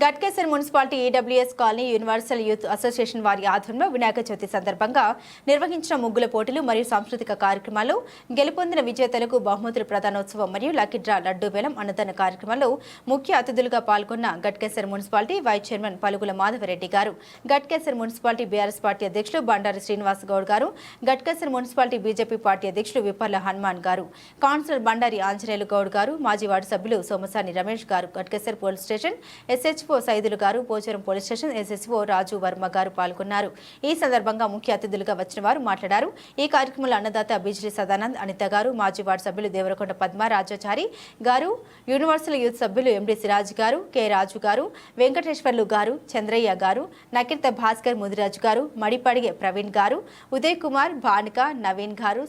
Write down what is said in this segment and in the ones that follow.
Ghatkesar municipality EWS colony universal youth association వారి ఆధ్వర్యంలో వినాయక చవితి సందర్భంగా నిర్వహించిన ముగ్గుల పోటీలు మరియు సాంస్కృతిక కార్యక్రమాలు, గెలుపొందిన విజేతలకు బహుమతుల ప్రదానోత్సవం మరియు లక్కీ డ్రా లడ్డూ వేలం అన్నదాన కార్యక్రమాల్లో ముఖ్య అతిథులుగా పాల్గొన్న Ghatkesar municipality vice chairman Palugula Madhavareddy గారు, గట్కేసర్ మున్సిపాలిటీ బీఆర్ఎస్ పార్టీ అధ్యక్షులు బండారి శ్రీనివాస్ గౌడ్ గారు, గట్కేసర్ మున్సిపాలిటీ బీజేపీ పార్టీ అధ్యక్షులు విపర్ల హనుమాన్ గారు, కౌన్సిలర్ బండారి ఆంజనేయులు గౌడ్ గారు, మాజీ వార్డు సభ్యులు సోమసాని రమేష్ గారు, Ghatkesar police station SHO Saidulu గారు, పోచారం పోలీస్ స్టేషన్ ఎస్హెచ్ఓ రాజు వర్మ గారు పాల్గొన్నారు. ఈ సందర్భంగా ముఖ్య అతిథులుగా వచ్చిన వారు మాట్లాడారు. ఈ కార్యక్రమంలో అన్నదాత బిజ్లీ సదానంద్, అనిత గారు, మాజీ వార్డు సభ్యులు దేవరకొండ పద్మ రాజాచారి గారు, యూనివర్సల్ యూత్ సభ్యులు ఎండి సిరాజ్ గారు, కె రాజు గారు, వెంకటేశ్వర్లు గారు, చంద్రయ్య గారు, నకిర్త భాస్కర్ ముదిరాజు గారు, మడిపడిగే ప్రవీణ్ గారు, ఉదయ్ కుమార్, భానుక, నవీన్ గారు,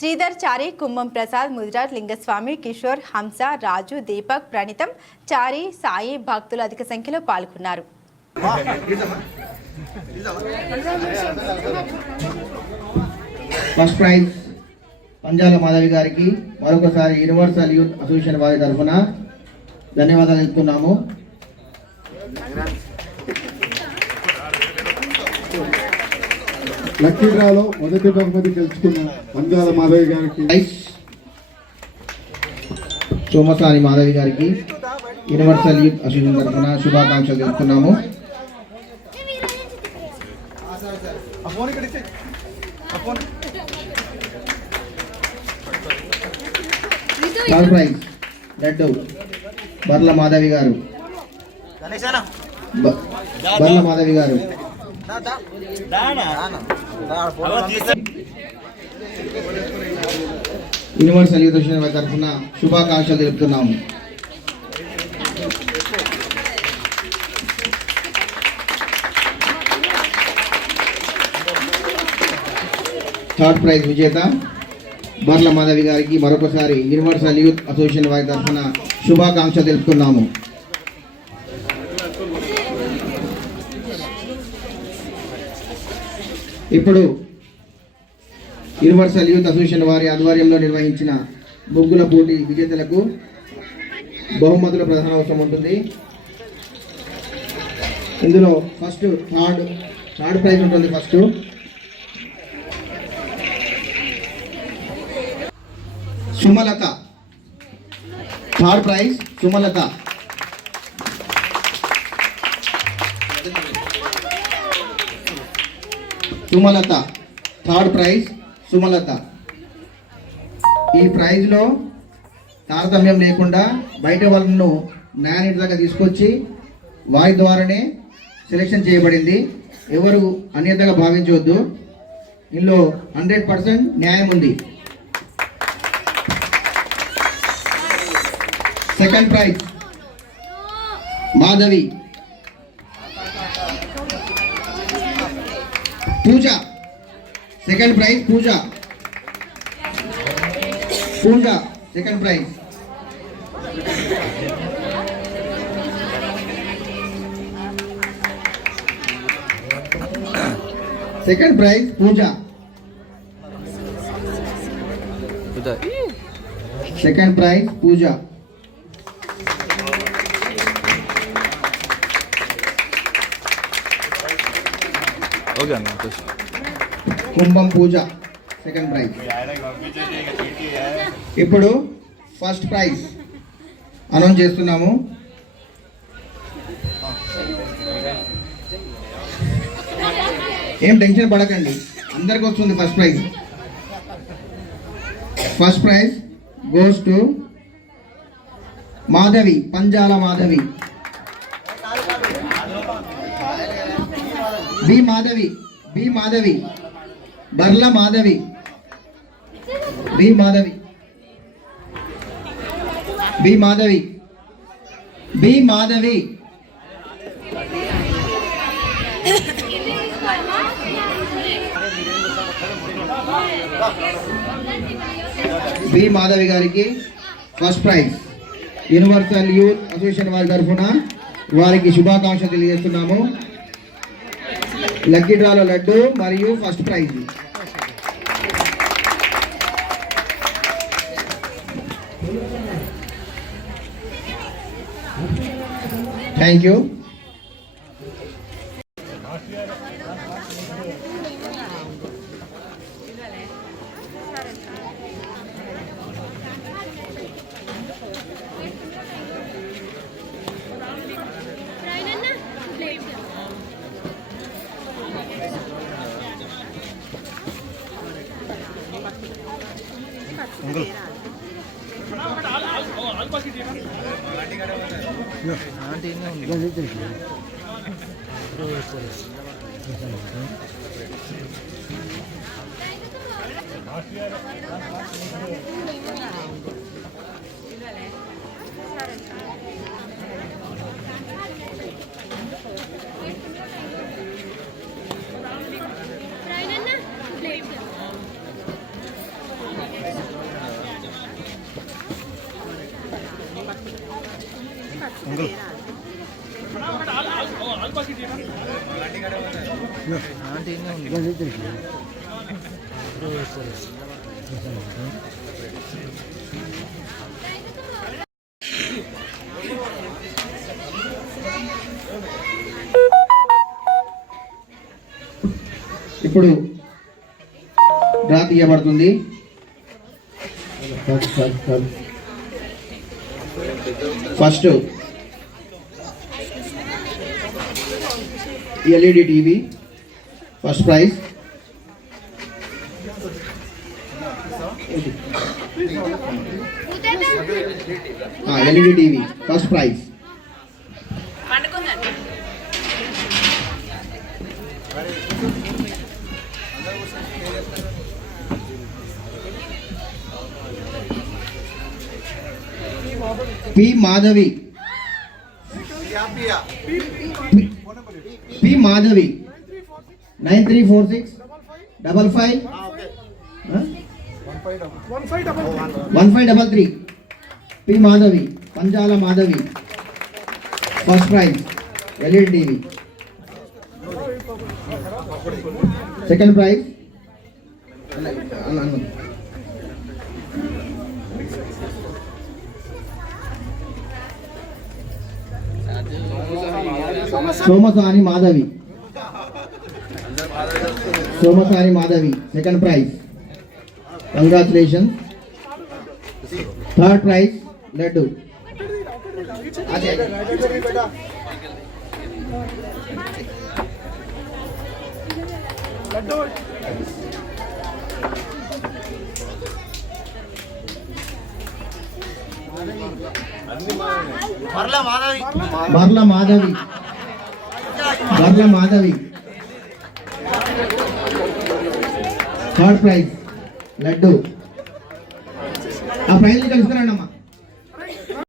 శ్రీధర్ చారి, కుంభం ప్రసాద్, ముదిరాజ్, లింగస్వామి, కిషోర్, హంస, రాజు, దీపక్, ప్రణితం, చారి, సాయి భక్తులు అధిక సంఖ్యలో పాల్గొన్నారు. ఫస్ట్ ప్రైజ్ పంజాల మాధవి గారికి మరొకసారి యూనివర్సల్ యూత్ అసోసియేషన్ వారి తరఫున ధన్యవాదాలు తెలుపుతున్నాము. లక్కీ డ్రాలో మొదటి బహుమతి గెలుచుకున్న పంజాల మాధవి గారికి, సోమసాని మాధవి గారికి యూనివర్సల్ యూత్ అసోసియేషన్ తరఫున శుభాకాంక్షలు తెలుపుతున్నాము. థర్డ్ ప్రైజ్ లడ్డు బర్ల మాధవి గారు, బర్ల మాధవి గారు యూనివర్సల్ యూత్ అసోసియేషన్ తరఫున శుభాకాంక్షలు తెలుపుతున్నాము. థర్డ్ ప్రైజ్ విజేత బర్ల మాధవి గారికి మరొకసారి యూనివర్సల్ యూత్ అసోసియేషన్ వారి తరఫున శుభాకాంక్షలు తెలుపుతున్నాము. ఇప్పుడు యూనివర్సల్ యూత్ అసోసియేషన్ వారి ఆధ్వర్యంలో నిర్వహించిన ముగ్గుల పోటీ విజేతలకు బహుమతుల ప్రధానోత్సవం ఉంటుంది. ఇందులో ఫస్ట్ థర్డ్ ప్రైజ్ ఉంటుంది. ఫస్ట్ Sumalatha, third prize Sumalatha. Third prize Sumalatha. ఈ ప్రైజ్లో తారతమ్యం లేకుండా బయట వాళ్ళను న్యాయనిర్ధాగా తీసుకొచ్చి వారి ద్వారానే సెలెక్షన్ చేయబడింది. ఎవరు అన్యతగా భావించవద్దు. ఇందులో 100% న్యాయం ఉంది. Second prize Madhavi, Pooja. Second prize Pooja. Second prize. Second prize Pooja. Second prize Pooja. Kumbham Pooja second prize. ఇప్పుడు ఫస్ట్ ప్రైజ్ అనౌన్స్ చేస్తున్నాము. ఏం టెన్షన్ పడకండి, అందరికి వస్తుంది first prize. First prize goes to Madhavi, Panjala Madhavi. B Madhavi, Barla Madhavi, B Madhavi. B Madhavi గారికి first prize universal youth association వారి తరఫున వారికి శుభాకాంక్షలు తెలియజేస్తున్నాము. లక్కీ డ్రాలో లడ్డు మరియు ఫస్ట్ ప్రైజ్. Thank you. ఇప్పుడు డ్రా తీయబడుతుంది. First LED TV first prize. LED TV first prize. P Madhavi, P Madhavi 9346551533. P Madhavi, Panjala Madhavi first prize LED TV. Second prize Somasani Madhavi, Somasani Madhavi second prize. Congratulation. Third prize laddu. Barla Madhavi, Barla Madhavi third prize laddu. ఆ ప్రైజ్ కలుసుకురండి అమ్మా.